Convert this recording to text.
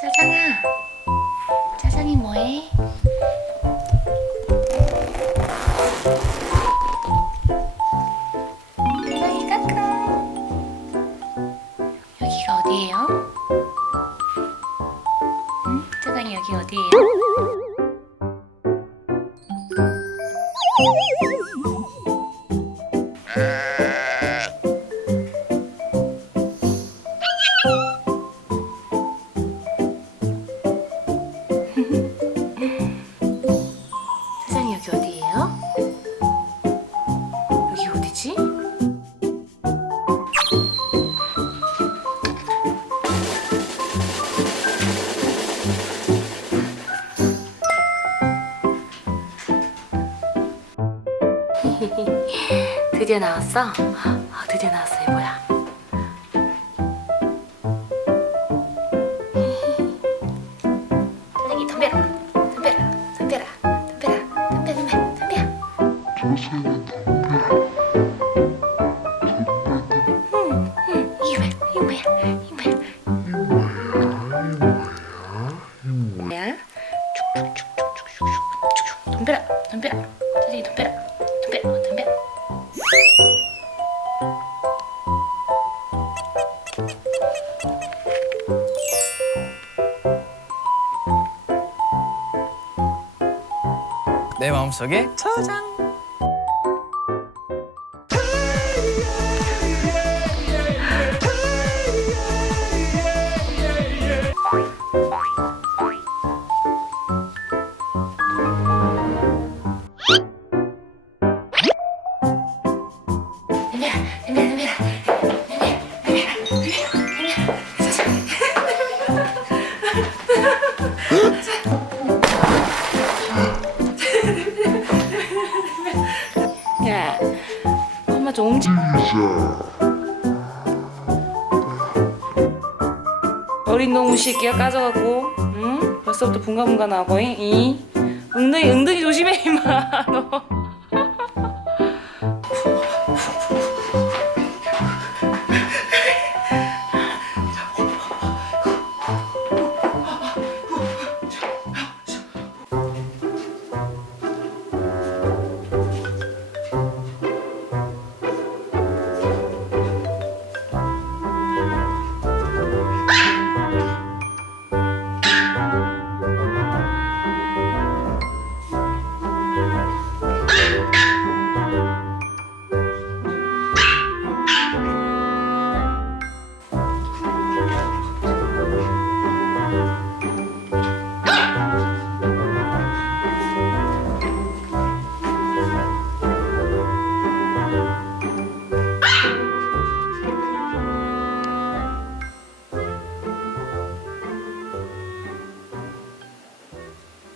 짜장아, 짜장이 뭐해? 짜장이 까꿍. 여기가 어디예요? 응? 짜장이 여기 어디예요? 짜장이 여기 어디예요? 여기 어디지? 드디어 나왔어? 드디어 나왔어, 이거야. 짜장이 덤벼라, 덤벼라, 덤벼라, 덤벼라, 덤벼, 덤벼, 덤벼. 이게 뭐야? 이게 뭐야? 이게 뭐야? 뭐야? 쭉쭉쭉쭉쭉쭉쭉 덤벼라, 덤벼라, 짜장이 덤벼라, 덤벼, 덤벼. 내 마음속에 저장. 야, 엄마 좀 옮지. 어린 놈의 새끼야 까져갖고, 응? 벌써부터 분가분가 나고, 이 엉덩이 조심해 임마 너.